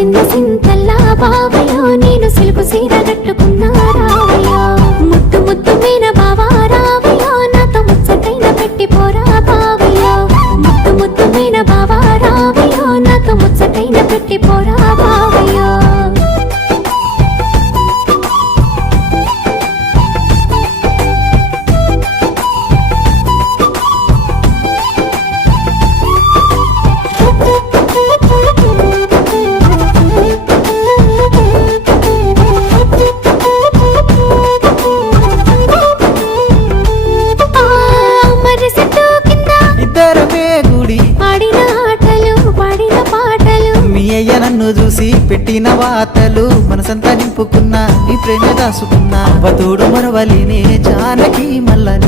మురిసింద సింతల్లా బావయ్యో నేను సిలుకు సీర కట్టుకున్నా రావయ్యో ముద్దు ముద్దు మీన బావా రావయ్యో నాతో ముచ్చటైన పెట్టి పోరా బావయ్యో ముద్దు ముద్దు మీన బావా రావయ్యో నాతో ముచ్చటైన పెట్టి పోరా బావయ్యో నన్ను చూసి పెట్టిన వాతలు మనసంతా నింపుకున్నా నీ ప్రేమ దాసుకున్నా అవతోడు మరవలినే జానకి మల్ల